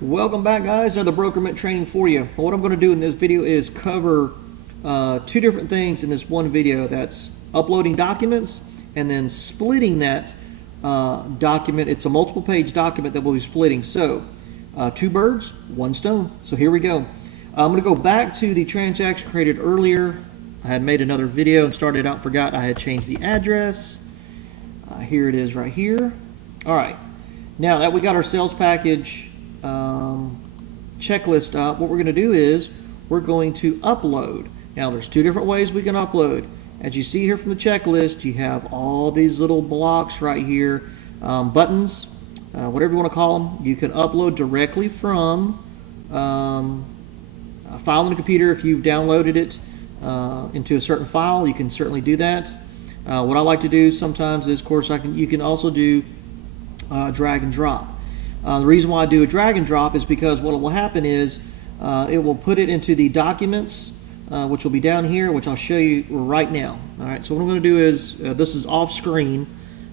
Welcome back, guys. Another Brokermint training for you. What I'm going to do in this video is cover two different things in this one video. That's uploading documents and then splitting that document. It's a multiple page document that we'll be splitting. So two birds, one stone. So here we go. I'm going to go back to the transaction created earlier. I had made another video and started out, forgot I had changed the address. Here it is right here. All right. Now that we got our sales package checklist up, what we're going to do is we're going to upload. Now there's two different ways we can upload. As you see here from the checklist, you have all these little blocks right here, buttons, whatever you want to call them. You can upload directly from a file on the computer. If you've downloaded it into a certain file, you can certainly do that. What I like to do sometimes is, of course, you can also do drag and drop. The reason why I do a drag and drop is because what will happen is it will put it into the documents, which will be down here, which I'll show you right now. All right, so what I'm going to do is, this is off screen,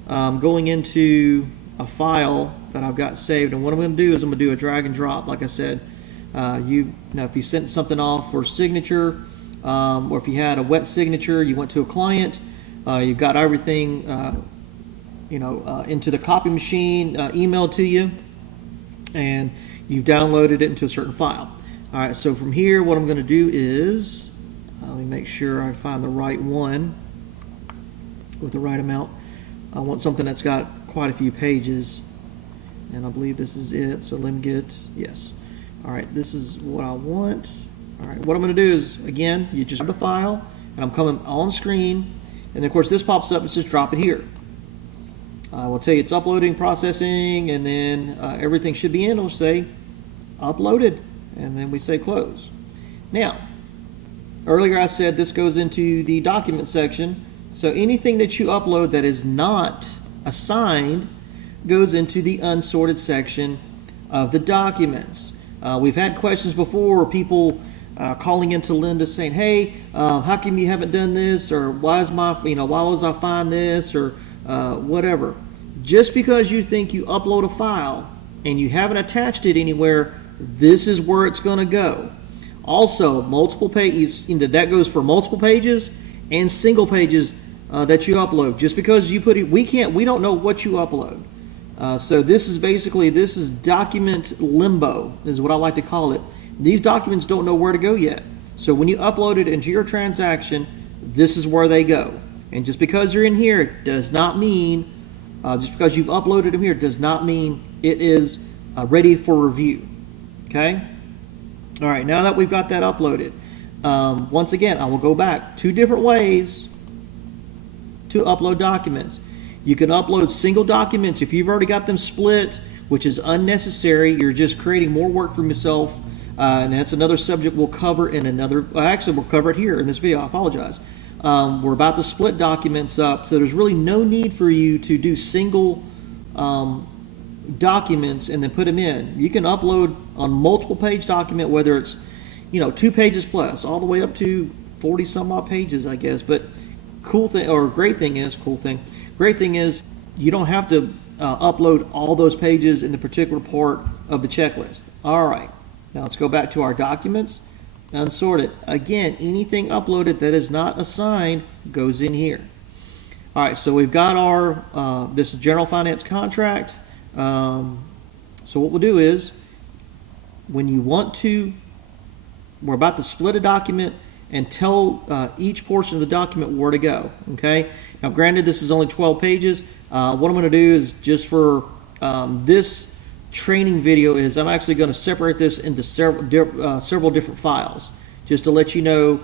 going into a file that I've got saved, and what I'm going to do is I'm going to do a drag and drop. Like I said, if you sent something off for signature, or if you had a wet signature, you went to a client, you've got everything into the copy machine, emailed to you, and you've downloaded it into a certain file. All right, so from here, what I'm going to do is, let me make sure I find the right one with the right amount. I want something that's got quite a few pages, and I believe this is it. So let me get, yes. All right, this is what I want. All right, what I'm going to do is, again, you just have the file, and I'm coming on screen, and of course this pops up. It says drop it here. I will tell you it's uploading, processing, and then everything should be in. It'll say uploaded, and then we say close. Now, earlier I said this goes into the document section, so anything that you upload that is not assigned goes into the unsorted section of the documents. We've had questions before, people calling into Linda saying, hey, how come you haven't done this, or why was I find this, or whatever. Just because you think you upload a file and you haven't attached it anywhere, this is where it's going to go. Also, multiple pages, that goes for multiple pages and single pages that you upload. Just because you put it, we don't know what you upload. So this is document limbo, is what I like to call it. These documents don't know where to go yet. So when you upload it into your transaction, this is where they go. And just because you're in here does not mean, just because you've uploaded them here does not mean it is ready for review. Okay? All right, now that we've got that uploaded, once again, I will go back. Two different ways to upload documents. You can upload single documents if you've already got them split, which is unnecessary. You're just creating more work for yourself, and that's another subject we'll cover in another, actually we'll cover it here in this video. I apologize. We're about to split documents up, so there's really no need for you to do single documents and then put them in. You can upload on multiple page document, whether it's 2 pages plus, all the way up to 40 some odd pages, I guess. But great thing is you don't have to upload all those pages in the particular part of the checklist. All right, now let's go back to our documents. Unsorted. Again, anything uploaded that is not assigned goes in here. All right, so we've got our, this is general finance contract. So what we'll do is, when you want to, we're about to split a document and tell each portion of the document where to go. Okay. Now, granted, this is only 12 pages. What I'm going to do is, just for this training video, is I'm actually going to separate this into several different files, just to let you know,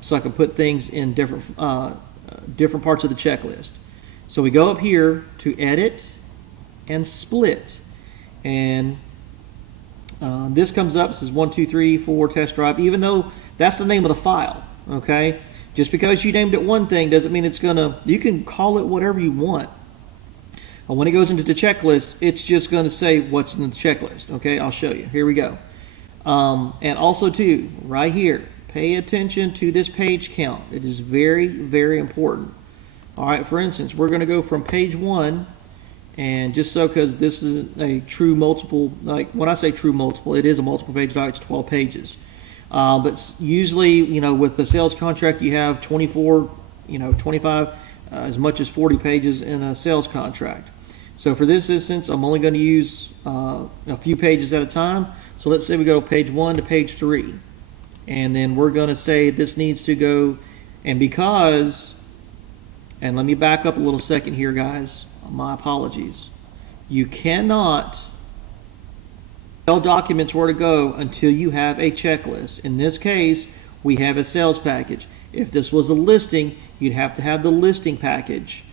so I can put things in different parts of the checklist. So we go up here to edit and split, and this comes up. It says 1, 2, 3, 4 test drive, even though that's the name of the file. Okay, just because you named it one thing doesn't mean it's gonna, you can call it whatever you want. And when it goes into the checklist, it's just going to say what's in the checklist. Okay, I'll show you. Here we go. And also, too, right here, pay attention to this page count. It is very, very important. All right, for instance, we're going to go from page 1 And just so, because this is a true multiple, like when I say true multiple, it is a multiple page doc, it's 12 pages. But usually, with the sales contract, you have 24, 25, as much as 40 pages in a sales contract. So for this instance, I'm only going to use a few pages at a time. So let's say we go page 1 to page 3. And then we're going to say this needs to go, and let me back up a little second here, guys. My apologies. You cannot tell documents where to go until you have a checklist. In this case, we have a sales package. If this was a listing, you'd have to have the listing package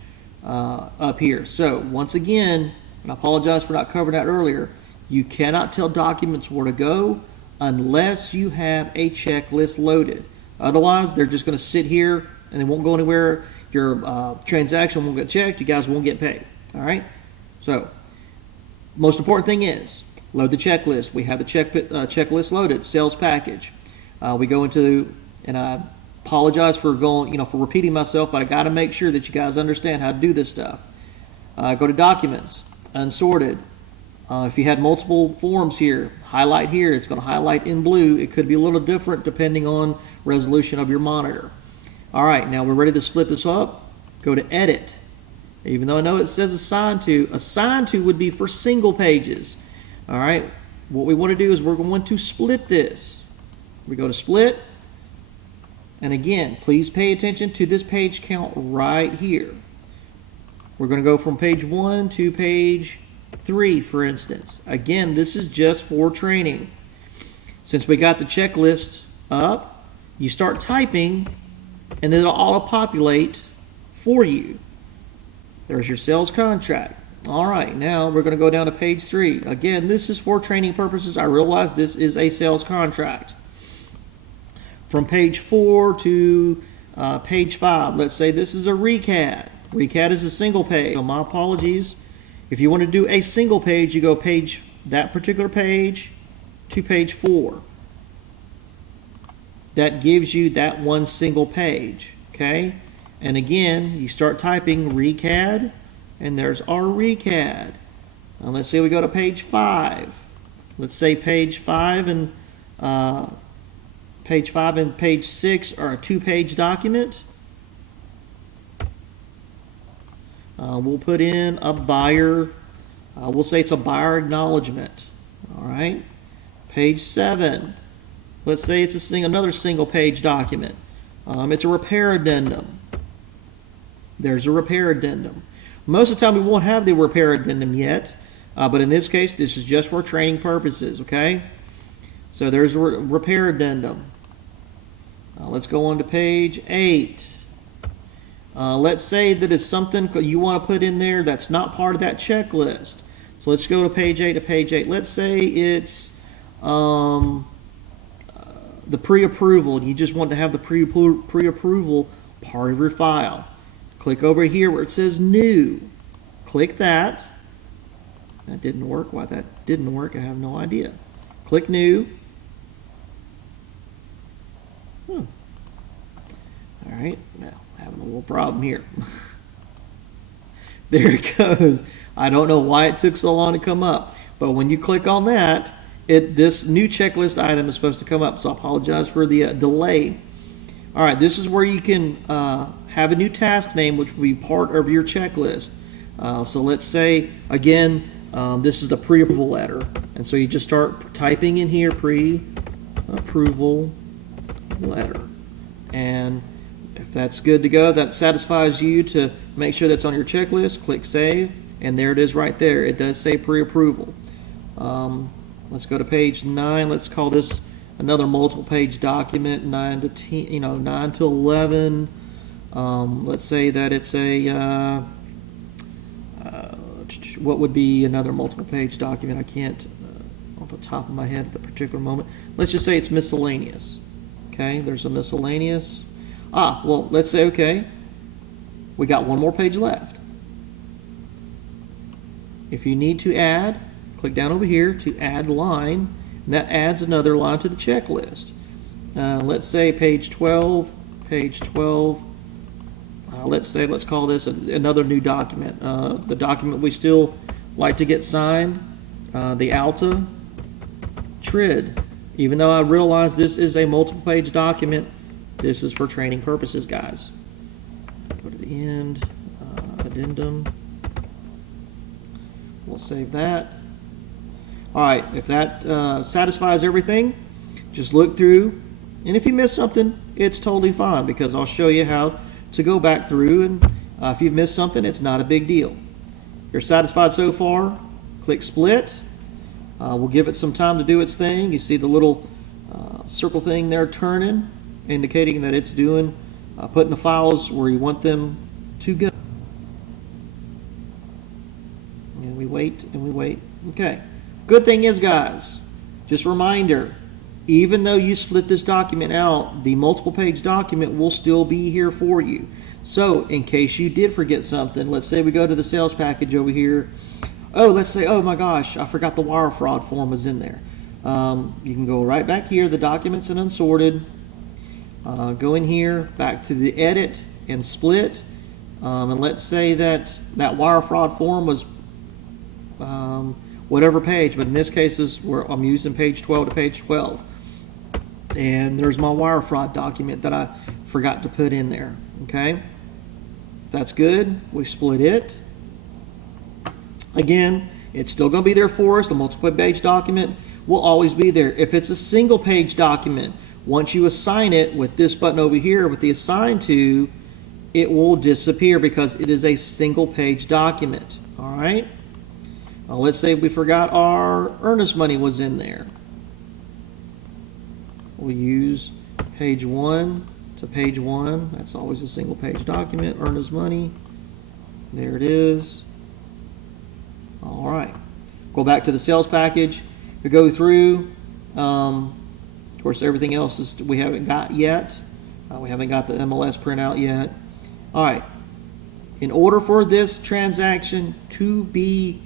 up here. So once again, and I apologize for not covering that earlier, you cannot tell documents where to go unless you have a checklist loaded. Otherwise, they're just going to sit here and they won't go anywhere. Your transaction won't get checked. You guys won't get paid. All right? So, most important thing is load the checklist. We have the checklist loaded, sales package. We go into, and I apologize for going, for repeating myself, but I got to make sure that you guys understand how to do this stuff. Go to documents, unsorted. If you had multiple forms here, highlight here. It's going to highlight in blue. It could be a little different depending on resolution of your monitor. All right, now we're ready to split this up. Go to edit. Even though I know it says assign to would be for single pages. All right, what we want to do is we're going to split this. We go to split. And again, please pay attention to this page count right here. We're going to go from page 1 to page 3, for instance. Again, this is just for training. Since we got the checklist up, you start typing, and then it'll auto-populate for you. There's your sales contract. All right, now we're going to go down to page 3. Again, this is for training purposes. I realize this is a sales contract. From page 4 to page 5, let's say this is a recad. Recad is a single page. So my apologies. If you want to do a single page, you go that particular page to page 4. That gives you that one single page, okay? And again, you start typing recad, and there's our recad. Now let's say we go to page 5. Let's say page 5 and page 6 are a 2-page document. We'll put in a buyer. We'll say it's a buyer acknowledgement. All right. Page 7. Let's say it's another single page document. It's a repair addendum. There's a repair addendum. Most of the time we won't have the repair addendum yet, but in this case this is just for training purposes, okay? So there's a repair addendum. Let's go on to page 8. Let's say that it's something you want to put in there that's not part of that checklist. So let's go to page 8 Let's say it's the pre-approval. You just want to have the pre-approval part of your file. Click over here where it says new. Click that. That didn't work. Why that didn't work, I have no idea. Click new. All right, now having a little problem here. There it goes. I don't know why it took so long to come up, but when you click on that, this new checklist item is supposed to come up. So I apologize for the delay. All right, this is where you can have a new task name, which will be part of your checklist. So let's say again, this is the pre-approval letter, and so you just start typing in here pre-approval letter, and if that's good to go, that satisfies you to make sure that's on your checklist, click save, and there it is right there. It does say pre-approval. Let's go to page 9. Let's call this another multiple page document, 9 to 10, 9 to 11. Let's say that it's a what would be another multiple page document? I can't off the top of my head at the particular moment. Let's just say it's miscellaneous. Okay, there's a miscellaneous. Well, let's say, okay, we got one more page left. If you need to add, click down over here to add line, and that adds another line to the checklist. Let's say page 12. let's call this another new document. The document we still like to get signed, the Alta TRID. Even though I realize this is a multiple page document, this is for training purposes, guys. Go to the end, addendum. We'll save that. All right, if that satisfies everything, just look through, and if you miss something, it's totally fine, because I'll show you how to go back through, and if you've missed something, it's not a big deal. You're satisfied so far, click split. We'll give it some time to do its thing. You see the little circle thing there turning, indicating that it's doing, putting the files where you want them to go. And we wait and we wait. Okay. Good thing is, guys, just a reminder, even though you split this document out, the multiple page document will still be here for you. So in case you did forget something, let's say we go to the sales package over here. Oh, let's say, oh my gosh, I forgot the wire fraud form was in there. You can go right back here, the documents and unsorted. Go in here, back to the edit and split. And let's say that wire fraud form was whatever page, but in this case is where I'm using page 12 to page 12. And there's my wire fraud document that I forgot to put in there. Okay, that's good. We split it. Again, it's still going to be there for us. The multiple page document will always be there. If it's a single page document, once you assign it with this button over here with the assign to, it will disappear because it is a single page document. All right. Let's say we forgot our earnest money was in there. We'll use page 1 to page 1. That's always a single page document. Earnest money. There it is. All right. Go back to the sales package. We go through. Of course, everything else is we haven't got yet. We haven't got the MLS printout yet. All right. In order for this transaction to be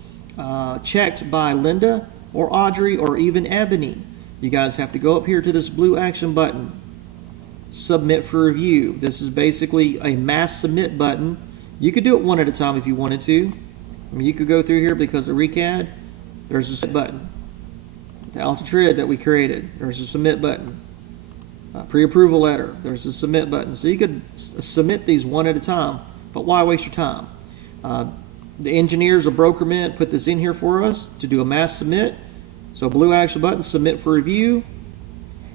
checked by Linda or Audrey or even Ebony, you guys have to go up here to this blue action button. Submit for review. This is basically a mass submit button. You could do it one at a time if you wanted to. I mean, you could go through here because the recad, there's a submit button. The Alta TRID that we created, there's a submit button. Pre-approval letter, there's a submit button. So you could submit these one at a time, but why waste your time? The engineers of Brokermint put this in here for us to do a mass submit. So blue action button, submit for review.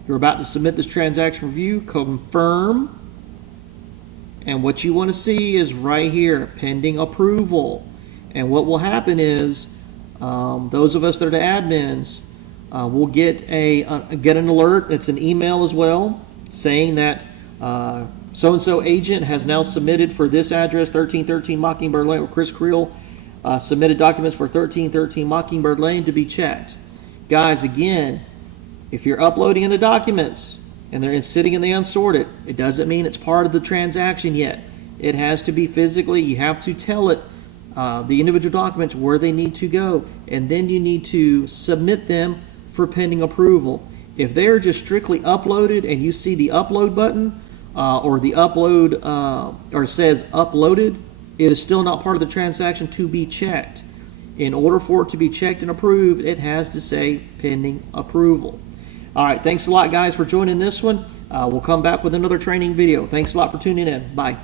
You're about to submit this transaction review, confirm. And what you want to see is right here, pending approval. And what will happen is, those of us that are the admins will get an alert. It's an email as well, saying that so-and-so agent has now submitted for this address, 1313 Mockingbird Lane, or Chris Creel submitted documents for 1313 Mockingbird Lane to be checked. Guys, again, if you're uploading in the documents and they're sitting in the unsorted, it doesn't mean it's part of the transaction yet. It has to be physically, you have to tell it the individual documents where they need to go, and then you need to submit them for pending approval. If they're just strictly uploaded and you see the upload button or the upload or says uploaded, it is still not part of the transaction to be checked. In order for it to be checked and approved, it has to say pending approval. All right, thanks a lot, guys, for joining this one. We'll come back with another training video. Thanks a lot for tuning in. Bye.